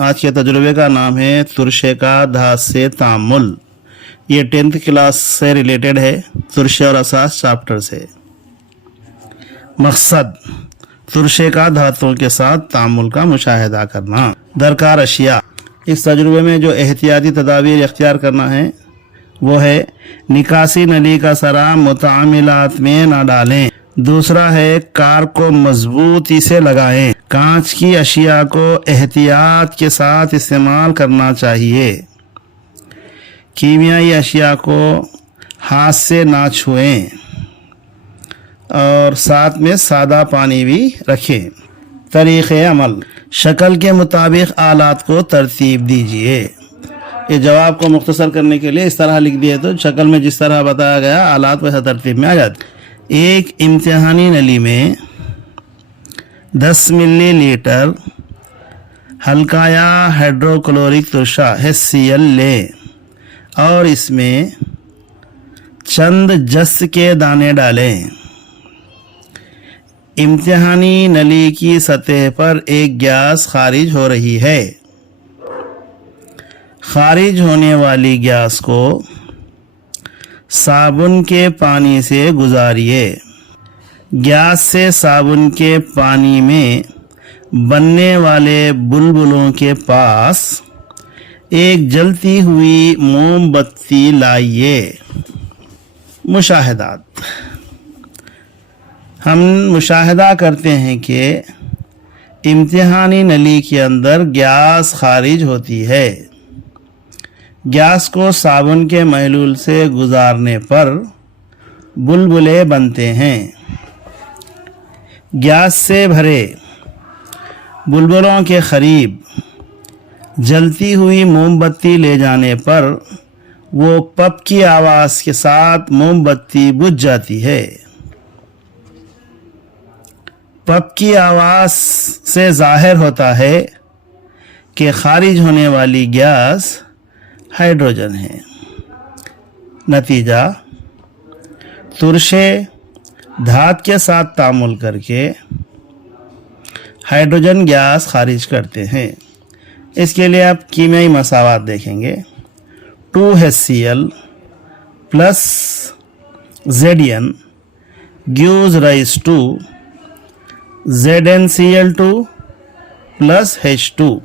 आज के तजुर्बे का नाम है तुरशे का धात से तामुल। ये 10th क्लास से रिलेटेड है, तुरशे और असास चैप्टर से। मकसद तुरशे का धातुओं के साथ तामुल का मुशाहिदा करना। दरकार अशिया, इस तजुर्बे में जो एहतियाती तदाबीर इख्तियार करना है वो है निकासी नली का सरा मुतामिलात में ना डालें। दूसरा है कार को मजबूती से लगाएं। कांच की अशिया को एहतियात के साथ इस्तेमाल करना चाहिए। कीमियाई अशिया को हाथ से ना छुएं और साथ में सादा पानी भी रखें। तरीक़े अमल, शक्ल के मुताबिक आलात को तरतीब दीजिए। ये जवाब को मुख्तसर करने के लिए इस तरह लिख दिए तो शक्ल में जिस तरह बताया गया आलात वैसा तरतीब में आ जाते। एक इम्तिहानी नली में 10 मिलीलीटर हल्का या हाइड्रोक्लोरिक तुरशा HCl लें और इसमें चंद जस्त के दाने डालें। इम्तिहानी नली की सतह पर एक गैस खारिज हो रही है। खारिज होने वाली गैस को साबुन के पानी से गुजारिए। गैस से साबुन के पानी में बनने वाले बुलबुलों के पास एक जलती हुई मोमबत्ती लाइए। मुशाहिदात, हम मुशाहिदा करते हैं कि इम्तिहानी नली के अंदर गैस खारिज होती है। गैस को साबुन के महलूल से गुजारने पर बुलबुले बनते हैं। गैस से भरे बुलबुलों के करीब जलती हुई मोमबत्ती ले जाने पर वो पप की आवाज़ के साथ मोमबत्ती बुझ जाती है। पप की आवाज़ से जाहिर होता है कि खारिज होने वाली गैस हाइड्रोजन है। नतीजा, तुरशे धात के साथ तामुल करके हाइड्रोजन गैस खारिज करते हैं। इसके लिए आप कीमियाई मसावात देखेंगे। 2HCl plus Zn gives rise to ZnCl2 plus H2।